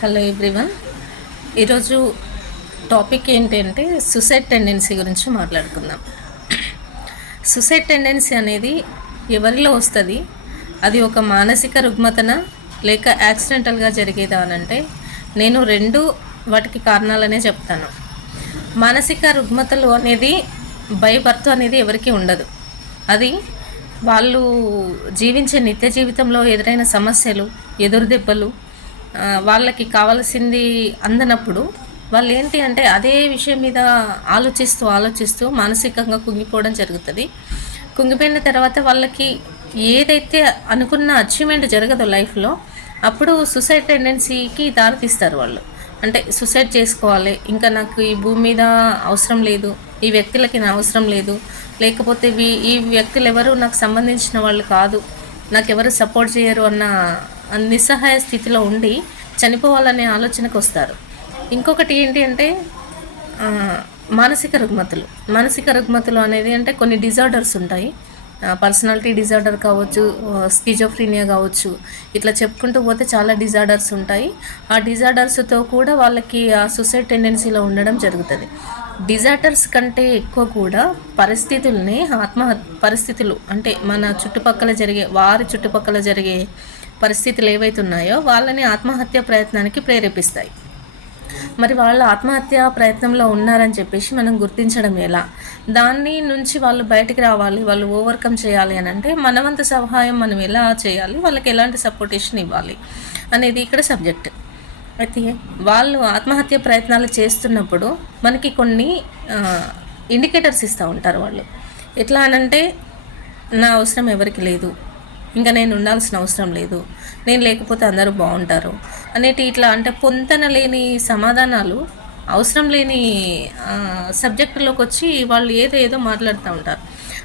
Hello everyone. ఈరోజు topic ఏంటంటే suicide tendency గురించి మాట్లాడుకుందాం. సూసైడ్ టెండెన్సీ అనేది ఎవరిలో వస్తుంది? అది ఒక మానసిక రుగ్మతన లేక యాక్సిడెంటల్గా జరిగేదా అని అంటే నేను రెండు వాటికి కారణాలనే చెప్తాను. మానసిక రుగ్మతలు అనేది బై బర్త్ అనేది ఎవరికీ ఉండదు. అది వాళ్ళు జీవించే నిత్య జీవితంలో ఎదురైన సమస్యలు, ఎదురుదెబ్బలు, వాళ్ళకి కావాల్సింది అందనప్పుడు వాళ్ళు ఏంటి అంటే అదే విషయం మీద ఆలోచిస్తూ మానసికంగా కుంగిపోవడం జరుగుతుంది. కుంగిపోయిన తర్వాత వాళ్ళకి ఏదైతే అనుకున్న అచీవ్మెంట్ జరగదో లైఫ్లో, అప్పుడు సూసైడ్ టెండెన్సీకి దారితీస్తారు వాళ్ళు. అంటే సూసైడ్ చేసుకోవాలి, ఇంకా నాకు ఈ భూమి మీద అవసరం లేదు, ఈ వ్యక్తులకి నా అవసరం లేదు, లేకపోతే ఈ వ్యక్తులు ఎవరు నాకు సంబంధించిన వాళ్ళు కాదు, నాకెవరు సపోర్ట్ చేయరు అన్న నిస్సహాయ స్థితిలో ఉండి చనిపోవాలనే ఆలోచనకు వస్తారు. ఇంకొకటి ఏంటి అంటే మానసిక రుగ్మతలు అనేది అంటే కొన్ని డిజార్డర్స్ ఉంటాయి. పర్సనాలిటీ డిజార్డర్ కావచ్చు, స్కిజోఫ్రీనియా కావచ్చు, ఇట్లా చెప్పుకుంటూ పోతే చాలా డిజార్డర్స్ ఉంటాయి. ఆ డిజార్డర్స్తో కూడా వాళ్ళకి ఆ సూసైడ్ టెండెన్సీలో ఉండడం జరుగుతుంది. డిజార్డర్స్ కంటే ఎక్కువ కూడా పరిస్థితులు అంటే మన వారి చుట్టుపక్కల జరిగే పరిస్థితులు ఏవైతే ఉన్నాయో వాళ్ళని ఆత్మహత్య ప్రయత్నానికి ప్రేరేపిస్తాయి. మరి వాళ్ళు ఆత్మహత్య ప్రయత్నంలో ఉన్నారని చెప్పేసి మనం గుర్తించడం ఎలా? దాన్ని నుంచి వాళ్ళు బయటికి రావాలి, వాళ్ళు ఓవర్కమ్ చేయాలి అని అంటే మనవంత సహాయం మనం ఎలా చేయాలి, వాళ్ళకి ఎలాంటి సపోర్టేషన్ ఇవ్వాలి అనేది ఇక్కడ సబ్జెక్ట్. అయితే వాళ్ళు ఆత్మహత్య ప్రయత్నాలు చేస్తున్నప్పుడు మనకి కొన్ని ఇండికేటర్స్ ఇస్తూ ఉంటారు వాళ్ళు. ఎట్లా అనంటే, నా అవసరం ఎవరికి లేదు, ఇంకా నేను ఉండాల్సిన అవసరం లేదు, నేను లేకపోతే అందరూ బాగుంటారు అనేటి ఇట్లా అంటే పొంతన లేని సమాధానాలు, అవసరం లేని సబ్జెక్టులోకి వచ్చి వాళ్ళు ఏదో మాట్లాడుతూ ఉంటారు.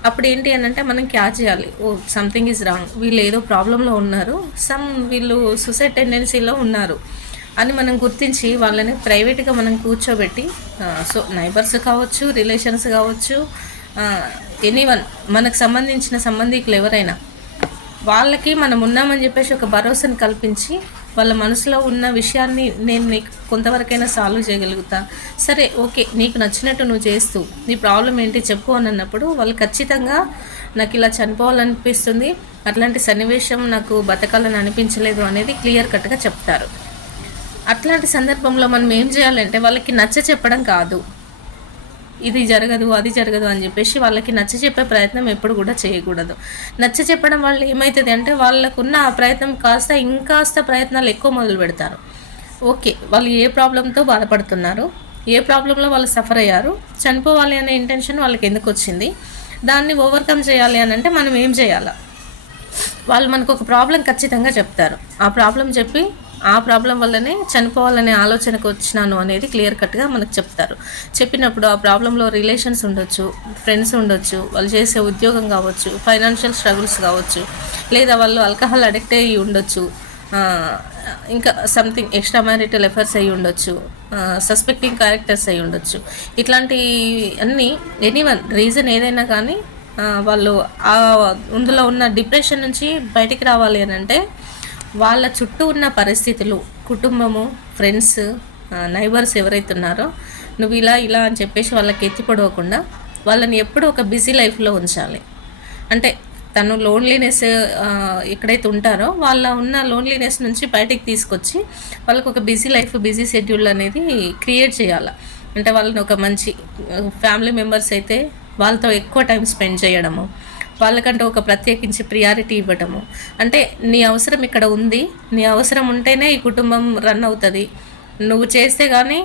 అప్పుడు ఏంటి అని అంటే మనం క్యాచ్ చేయాలి, సంథింగ్ ఈజ్ రాంగ్, వీళ్ళు ఏదో ప్రాబ్లంలో ఉన్నారు, వీళ్ళు సూసైడ్ టెండెన్సీలో ఉన్నారు అని మనం గుర్తించి వాళ్ళని ప్రైవేట్గా మనం కూర్చోబెట్టి, నైబర్స్ కావచ్చు, రిలేషన్స్ కావచ్చు, ఎనీవన్ మనకు సంబంధించిన సంబంధికులు ఎవరైనా, వాళ్ళకి మనం ఉన్నామని చెప్పేసి ఒక భరోసాను కల్పించి వాళ్ళ మనసులో ఉన్న విషయాన్ని నేను నీకు కొంతవరకైనా సాల్వ్ చేయగలుగుతా, సరే ఓకే నీకు నచ్చినట్టు నువ్వు చేస్తూ నీ ప్రాబ్లం ఏంటి చెప్పు అని అన్నప్పుడు వాళ్ళు ఖచ్చితంగా నాకు ఇలా చనిపోవాలనిపిస్తుంది, అట్లాంటి సన్నివేశం నాకు బతకాలని అనిపించలేదు అనేది క్లియర్ కట్గా చెప్తారు. అట్లాంటి సందర్భంలో మనం ఏం చేయాలంటే వాళ్ళకి నచ్చ చెప్పడం కాదు, ఇది జరగదు అది జరగదు అని చెప్పేసి వాళ్ళకి నచ్చ చెప్పే ప్రయత్నం ఎప్పుడు కూడా చేయకూడదు. నచ్చ చెప్పడం వల్ల ఏమవుతుంది అంటే వాళ్ళకున్న ఆ ప్రయత్నం ఇంకాస్త ప్రయత్నాలు ఎక్కువ మొదలు పెడతారు. ఓకే, వాళ్ళు ఏ ప్రాబ్లంతో బాధపడుతున్నారు, ఏ ప్రాబ్లంలో వాళ్ళు సఫర్ అయ్యారు, చనిపోవాలి అనే ఇంటెన్షన్ వాళ్ళకి ఎందుకు వచ్చింది, దాన్ని ఓవర్కమ్ చేయాలి అని అంటే మనం ఏం చేయాలి, వాళ్ళు మనకు ఒక ప్రాబ్లం ఖచ్చితంగా చెప్తారు. ఆ ప్రాబ్లం చెప్పి ఆ ప్రాబ్లం వల్లనే చనిపోవాలనే ఆలోచనకు వచ్చినాను అనేది క్లియర్ కట్గా మనకు చెప్తారు. చెప్పినప్పుడు ఆ ప్రాబ్లంలో రిలేషన్స్ ఉండొచ్చు, ఫ్రెండ్స్ ఉండొచ్చు, వాళ్ళు చేసే ఉద్యోగం కావచ్చు, ఫైనాన్షియల్ స్ట్రగుల్స్ కావచ్చు, లేదా వాళ్ళు ఆల్కహాల్ అడిక్ట్ అయ్యి ఉండొచ్చు, ఇంకా సంథింగ్ ఎక్స్ట్రా మ్యారిటల్ ఎఫర్స్ అయ్యి ఉండొచ్చు, సస్పెక్టింగ్ క్యారెక్టర్స్ అయ్యి ఉండొచ్చు. ఇట్లాంటి అన్నీ ఎనీవన్ రీజన్ ఏదైనా కానీ వాళ్ళు అందులో ఉన్న డిప్రెషన్ నుంచి బయటికి రావాలి అని అంటే వాళ్ళ చుట్టూ ఉన్న పరిస్థితులు, కుటుంబము, ఫ్రెండ్స్, నైబర్స్ ఎవరైతే ఉన్నారో నువ్వు ఇలా అని చెప్పేసి వాళ్ళకి ఎత్తిపడవకుండా వాళ్ళని ఎప్పుడూ ఒక బిజీ లైఫ్లో ఉంచాలి. అంటే తను లోన్లీనెస్ ఎక్కడైతే ఉంటారో వాళ్ళ ఉన్న లోన్లీనెస్ నుంచి బయటికి తీసుకొచ్చి వాళ్ళకు ఒక బిజీ షెడ్యూల్ అనేది క్రియేట్ చేయాలి. అంటే వాళ్ళని ఒక మంచి ఫ్యామిలీ మెంబర్స్ అయితే వాళ్ళతో ఎక్కువ టైం స్పెండ్ చేయడము, వాళ్ళకంటే ఒక ప్రత్యేకించి ప్రియారిటీ ఇవ్వటము. అంటే నీ అవసరం ఇక్కడ ఉంది, నీ అవసరం ఉంటేనే ఈ కుటుంబం రన్ అవుతుంది, నువ్వు చేస్తే కానీ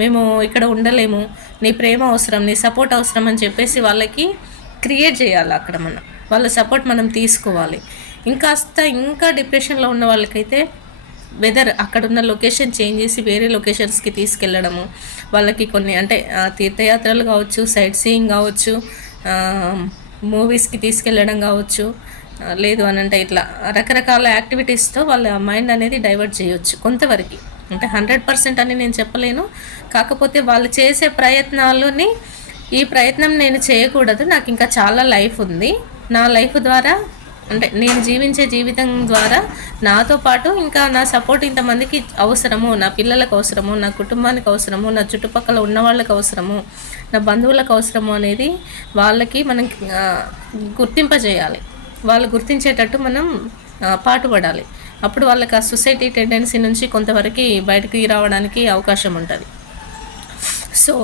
మేము ఇక్కడ ఉండలేము, నీ ప్రేమ అవసరం, నీ సపోర్ట్ అవసరం అని చెప్పేసి వాళ్ళకి క్రియేట్ చేయాలి. అక్కడ వాళ్ళ సపోర్ట్ మనం తీసుకోవాలి. ఇంకా డిప్రెషన్లో ఉన్న వాళ్ళకైతే అక్కడున్న లొకేషన్ చేంజ్ చేసి వేరే లొకేషన్స్కి తీసుకెళ్ళడము, వాళ్ళకి కొన్ని అంటే తీర్థయాత్రలు కావచ్చు, సైట్ సీయింగ్ కావచ్చు, మూవీస్కి తీసుకెళ్ళడం కావచ్చు, లేదు అని అంటే ఇట్లా రకరకాల యాక్టివిటీస్తో వాళ్ళ మైండ్ అనేది డైవర్ట్ చేయొచ్చు కొంతవరకు. అంటే 100% అని నేను చెప్పలేను, కాకపోతే వాళ్ళు చేసే ప్రయత్నాలని ఈ ప్రయత్నం నేను చేయకూడదు, నాకు ఇంకా చాలా లైఫ్ ఉంది, నా లైఫ్ ద్వారా అంటే నేను జీవించే జీవితం ద్వారా నాతో పాటు ఇంకా నా సపోర్ట్ ఇంతమందికి అవసరము, నా పిల్లలకు అవసరము, నా కుటుంబానికి అవసరము, నా చుట్టుపక్కల ఉన్న వాళ్ళకి అవసరము, నా బంధువులకు అవసరము అనేది వాళ్ళకి మనం గుర్తింపజేయాలి. వాళ్ళు గుర్తించేటట్టు మనం పాటుపడాలి. అప్పుడు వాళ్ళకి ఆ సొసైటీ టెండెన్సీ నుంచి కొంతవరకు బయటికి రావడానికి అవకాశం ఉంటుంది. సో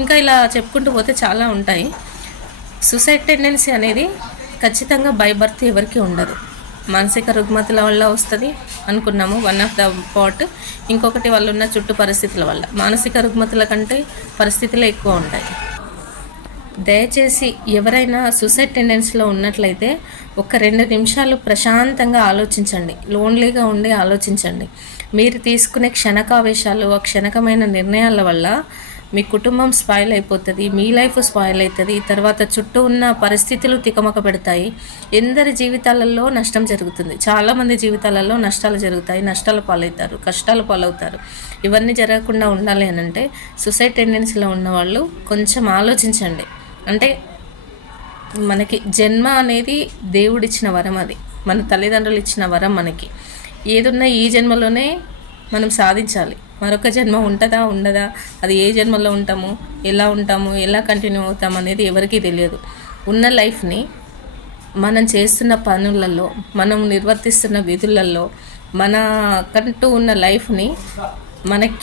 ఇంకా ఇలా చెప్పుకుంటూ పోతే చాలా ఉంటాయి. సూసైడ్ టెండెన్సీ అనేది ఖచ్చితంగా బై బర్త్ ఎవరికి ఉండదు. మానసిక రుగ్మతల వల్ల వస్తుంది అనుకున్నాము, వన్ ఆఫ్ ద పార్ట్. ఇంకొకటి వాళ్ళు ఉన్న చుట్టూ పరిస్థితుల వల్ల. మానసిక రుగ్మతల కంటే పరిస్థితులే ఎక్కువ ఉంటాయి. దయచేసి ఎవరైనా సూసైడ్ టెండెన్సీలో ఉన్నట్లయితే ఒక 2 నిమిషాలు ప్రశాంతంగా ఆలోచించండి. లోన్లీగా ఉండి ఆలోచించండి. మీరు తీసుకునే క్షణకావేశాలు, ఆ క్షణకమైన నిర్ణయాల వల్ల మీ కుటుంబం స్పాయిల్ అయిపోతుంది, మీ లైఫ్ స్పాయిల్ అవుతుంది. తర్వాత చుట్టూ ఉన్న పరిస్థితులు తికమక పెడతాయి. ఎందరి జీవితాలలో నష్టం జరుగుతుంది. చాలామంది జీవితాలలో నష్టాలు జరుగుతాయి, నష్టాల పాలవుతారు, కష్టాల పాలవుతారు. ఇవన్నీ జరగకుండా ఉండాలి అని అంటే సూసైడ్ టెండెన్సీలో ఉన్నవాళ్ళు కొంచెం ఆలోచించండి. అంటే మనకి జన్మ అనేది దేవుడిచ్చిన వరం, అది మన తల్లిదండ్రులు ఇచ్చిన వరం. మనకి ఏదున్నా ఈ జన్మలోనే మనం సాధించాలి. మరొక జన్మ ఉంటుందా ఉండదా, అది ఏ జన్మలో ఉంటాము, ఎలా కంటిన్యూ అవుతాం అనేది ఎవరికీ తెలియదు. ఉన్న లైఫ్ని మనం చేస్తున్న పనులలో, మనం నిర్వర్తిస్తున్న విధులలో, మనకంటూ ఉన్న లైఫ్ని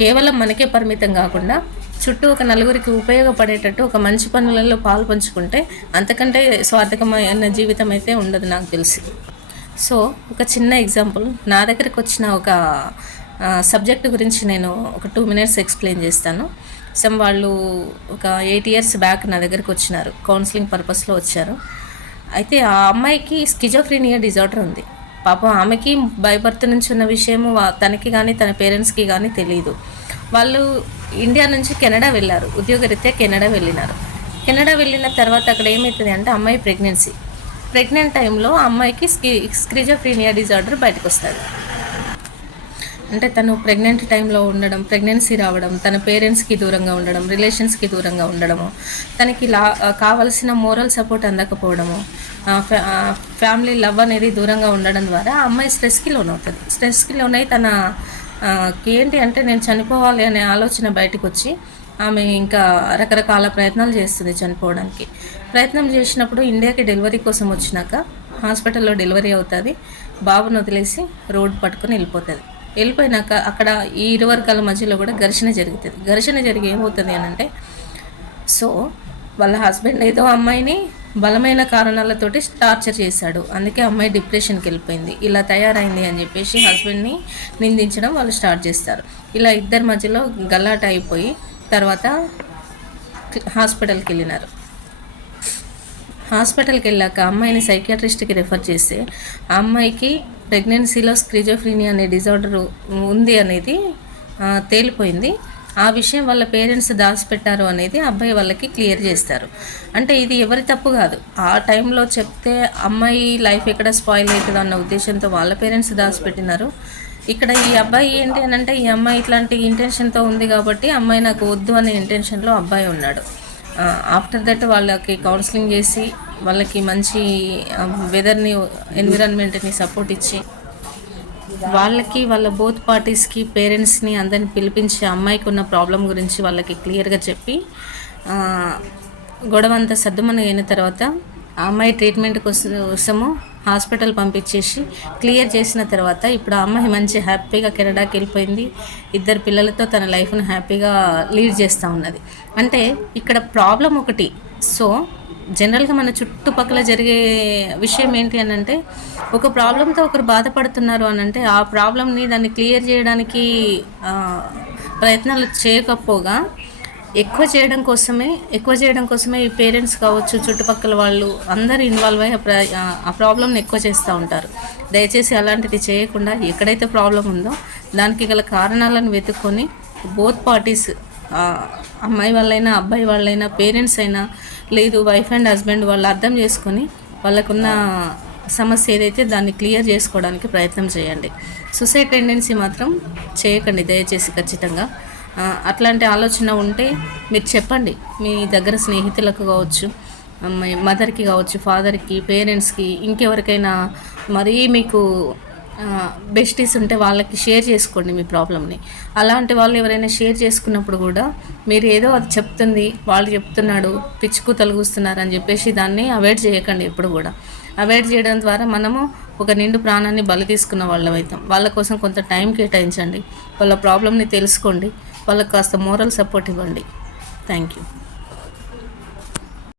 కేవలం మనకే పరిమితం కాకుండా చుట్టూ ఒక నలుగురికి ఉపయోగపడేటట్టు ఒక మంచి పనులలో పాలు పంచుకుంటే అంతకంటే స్వార్థకమైన జీవితం అయితే ఉండదు నాకు తెలిసి. సో ఒక చిన్న ఎగ్జాంపుల్, నా దగ్గరికి వచ్చిన ఒక సబ్జెక్ట్ గురించి నేను ఒక 2 minutes ఎక్స్ప్లెయిన్ చేస్తాను. వాళ్ళు ఒక 8 years బ్యాక్ నా దగ్గరికి వచ్చినారు, కౌన్సిలింగ్ పర్పస్లో వచ్చారు. అయితే ఆ అమ్మాయికి స్కిజోఫ్రీనియా డిజార్డర్ ఉంది. పాపం ఆమెకి బై బర్త్ నుంచి ఉన్న విషయము తనకి కానీ తన పేరెంట్స్కి కానీ తెలియదు. వాళ్ళు ఇండియా నుంచి కెనడా వెళ్ళారు, ఉద్యోగరీత్యా కెనడా వెళ్ళినారు. కెనడా వెళ్ళిన తర్వాత అక్కడ ఏమవుతుంది అంటే అమ్మాయి ప్రెగ్నెంట్ టైంలో అమ్మాయికి స్కిజోఫ్రీనియా డిజార్డర్ బయటకు వస్తుంది. అంటే తను ప్రెగ్నెంట్ టైంలో ఉండడం, ప్రెగ్నెన్సీ రావడం, తన పేరెంట్స్కి దూరంగా ఉండడం, రిలేషన్స్కి దూరంగా ఉండడము, తనకి కావలసిన మోరల్ సపోర్ట్ అందకపోవడము, ఫ్యామిలీ లవ్ అనేది దూరంగా ఉండడం ద్వారా ఆ అమ్మాయి స్ట్రెస్కి లోనవుతుంది. తన ఏంటి అంటే నేను చనిపోవాలి అనే ఆలోచన బయటకు వచ్చి ఆమె ఇంకా రకరకాల ప్రయత్నాలు చేస్తుంది చనిపోవడానికి. ప్రయత్నం చేసినప్పుడు ఇండియాకి డెలివరీ కోసం వచ్చినాక హాస్పిటల్లో డెలివరీ అవుతుంది. బాబును వదిలేసి రోడ్డు పట్టుకొని వెళ్ళిపోయినాక అక్కడ ఈ ఇరు వర్గాల మధ్యలో కూడా ఘర్షణ జరిగి ఏమవుతుంది అని అంటే, సో వాళ్ళ హస్బెండ్ ఏదో అమ్మాయిని బలమైన కారణాలతోటి టార్చర్ చేశాడు, అందుకే అమ్మాయి డిప్రెషన్కి వెళ్ళిపోయింది, ఇలా తయారైంది అని చెప్పేసి హస్బెండ్ని నిందించడం వాళ్ళు స్టార్ట్ చేస్తారు. ఇలా ఇద్దరి మధ్యలో గలాట అయిపోయి తర్వాత హాస్పిటల్కి వెళ్ళాక అమ్మాయిని సైకియాట్రిస్ట్కి రెఫర్ చేస్తే ఆ అమ్మాయికి ప్రెగ్నెన్సీలో స్కిజోఫ్రీనియా అనే డిజార్డర్ ఉంది అనేది తేలిపోయింది. ఆ విషయం వాళ్ళ పేరెంట్స్ దాచిపెట్టారు అనేది అబ్బాయి వాళ్ళకి క్లియర్ చేస్తారు. అంటే ఇది ఎవరి తప్పు కాదు, ఆ టైంలో చెప్తే అమ్మాయి లైఫ్ ఎక్కడ స్పాయిల్ అవుతుంది అన్న ఉద్దేశంతో వాళ్ళ పేరెంట్స్ దాచిపెట్టినారు. ఇక్కడ ఈ అబ్బాయి ఏంటి అని అంటే, ఈ అమ్మాయి ఇట్లాంటి ఇంటెన్షన్తో ఉంది కాబట్టి అమ్మాయి నాకు వద్దు అనే ఇంటెన్షన్లో అబ్బాయి ఉన్నాడు. ఆఫ్టర్ దట్ వాళ్ళకి కౌన్సిలింగ్ చేసి వాళ్ళకి మంచి వెదర్ని, ఎన్విరాన్మెంట్ని సపోర్ట్ ఇచ్చి వాళ్ళకి వాళ్ళ బోత్ పార్టీస్కి పేరెంట్స్ని అందరిని పిలిపించి అమ్మాయికి ఉన్న ప్రాబ్లం గురించి వాళ్ళకి క్లియర్గా చెప్పి గొడవ అంతా సర్దుమని అయిన తర్వాత ఆ అమ్మాయి ట్రీట్మెంట్ కోసము హాస్పిటల్ పంపించేసి క్లియర్ చేసిన తర్వాత ఇప్పుడు ఆ అమ్మాయి మంచి హ్యాపీగా కెనడాకి వెళ్ళిపోయింది. 2 పిల్లలతో తన లైఫ్ను హ్యాపీగా లీడ్ చేస్తూ ఉన్నది. అంటే ఇక్కడ ప్రాబ్లం ఒకటి. సో జనరల్గా మన చుట్టుపక్కల జరిగే విషయం ఏంటి అని అంటే, ఒక ప్రాబ్లంతో ఒకరు బాధపడుతున్నారు అని అంటే ఆ ప్రాబ్లమ్ని దాన్ని క్లియర్ చేయడానికి ప్రయత్నాలు చేయకపోగా ఎక్కువ చేయడం కోసమే ఈ పేరెంట్స్ కావచ్చు, చుట్టుపక్కల వాళ్ళు అందరూ ఇన్వాల్వ్ అయ్యి ఆ ప్రాబ్లమ్ని ఎక్కువ చేస్తూ ఉంటారు. దయచేసి అలాంటిది చేయకుండా ఎక్కడైతే ప్రాబ్లం ఉందో దానికి గల కారణాలను వెతుక్కొని బోత్ పార్టీస్, అమ్మాయి వాళ్ళైనా అబ్బాయి వాళ్ళైనా పేరెంట్స్ అయినా లేదు వైఫ్ అండ్ హస్బెండ్ వాళ్ళు అర్థం చేసుకొని వాళ్ళకున్న సమస్య ఏదైతే దాన్ని క్లియర్ చేసుకోవడానికి ప్రయత్నం చేయండి. సూసైడ్ టెండెన్సీ మాత్రం చేయకండి దయచేసి. ఖచ్చితంగా అట్లాంటి ఆలోచన ఉంటే మీరు చెప్పండి, మీ దగ్గర స్నేహితులకు కావచ్చు, మదర్కి కావచ్చు, ఫాదర్కి, పేరెంట్స్కి, ఇంకెవరికైనా మరీ మీకు బెస్టీస్ ఉంటే వాళ్ళకి షేర్ చేసుకోండి మీ ప్రాబ్లమ్ని. అలాంటి వాళ్ళు ఎవరైనా షేర్ చేసుకున్నప్పుడు కూడా మీరు ఏదో అది చెప్తుంది, వాళ్ళు చెప్తున్నాడు, పిచ్చుకు తలుగుస్తున్నారు అని చెప్పేసి దాన్ని అవాయిడ్ చేయకండి. ఎప్పుడు కూడా అవాయిడ్ చేయడం ద్వారా మనము ఒక నిండు ప్రాణాన్ని బలి తీసుకున్న వాళ్ళం అవుతాం. వాళ్ళ కోసం కొంత టైం కేటాయించండి, వాళ్ళ ప్రాబ్లమ్ని తెలుసుకోండి, వాళ్ళకి కాస్త మోరల్ సపోర్ట్ ఇవ్వండి. Thank you.